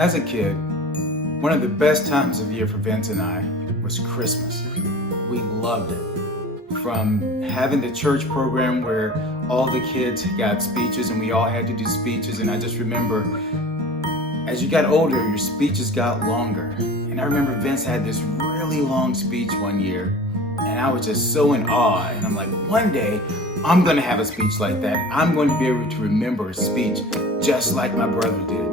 As a kid, one of the best times of the year for Vince and I was Christmas. We loved it. From having the church program where all the kids got speeches and we all had to do speeches, and I just remember as you got older, your speeches got longer. And I remember Vince had this really long speech one year, and I was just so in awe. And I'm like, one day, I'm gonna have a speech like that. I'm going to be able to remember a speech just like my brother did.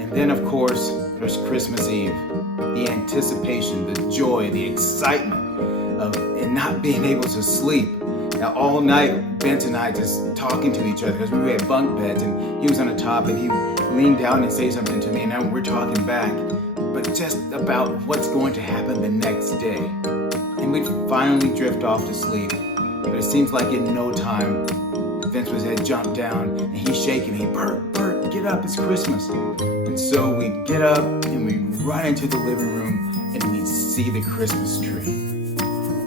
And then, of course, there's Christmas Eve. The anticipation, the joy, the excitement of and not being able to sleep. Now, all night, Vince and I just talking to each other because we had bunk beds, and he was on the top, and he leaned down and say something to me, and now we're talking back, but just about what's going to happen the next day. And we'd finally drift off to sleep, but it seems like in no time, Vince had jumped down, and he's shaking me, Bert, get up, it's Christmas. And so we get up, and we run into the living room, and we see the Christmas tree.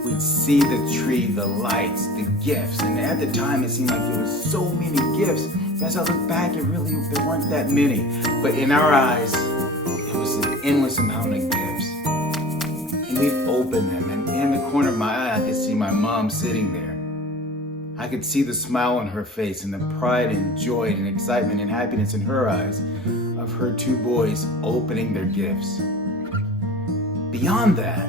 We'd see the tree, the lights, the gifts, and at the time, it seemed like there was so many gifts. As I look back, there weren't that many, but in our eyes, it was an endless amount of gifts. And we'd open them, and in the corner of my eye, I could see my mom sitting there. I could see the smile on her face and the pride and joy and excitement and happiness in her eyes of her two boys opening their gifts. Beyond that,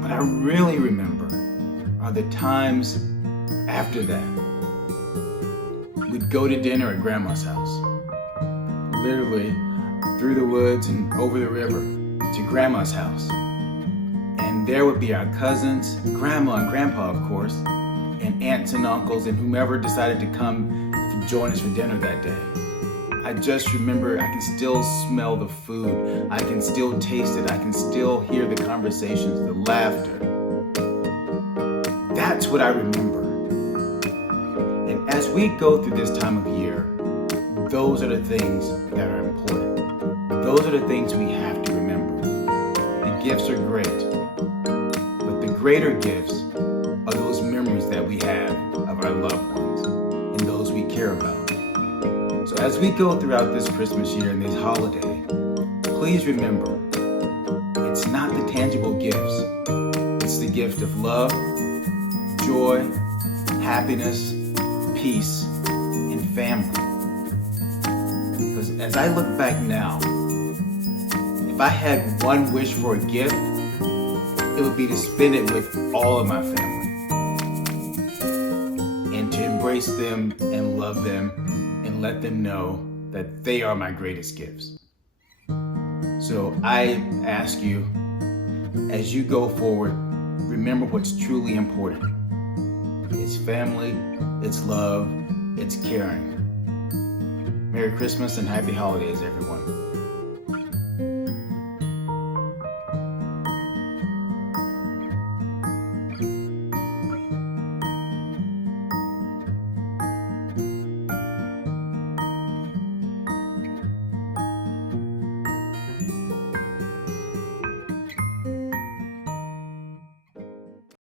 what I really remember are the times after that. We'd go to dinner at Grandma's house, literally through the woods and over the river to Grandma's house. And there would be our cousins, Grandma and Grandpa, of course, and aunts and uncles and whomever decided to come to join us for dinner that day. I just remember I can still smell the food. I can still taste it. I can still hear the conversations, the laughter. That's what I remember. And as we go through this time of year, those are the things that are important. Those are the things we have to remember. The gifts are great, but the greater gifts are those memories that we have of our loved ones and those we care about. So as we go throughout this Christmas year and this holiday, please remember, it's not the tangible gifts. It's the gift of love, joy, happiness, peace, and family. Because as I look back now, if I had one wish for a gift, it would be to spend it with all of my family and to embrace them and love them and let them know that they are my greatest gifts. So I ask you, as you go forward, remember what's truly important. It's family, it's love, it's caring. Merry Christmas and happy holidays, everyone.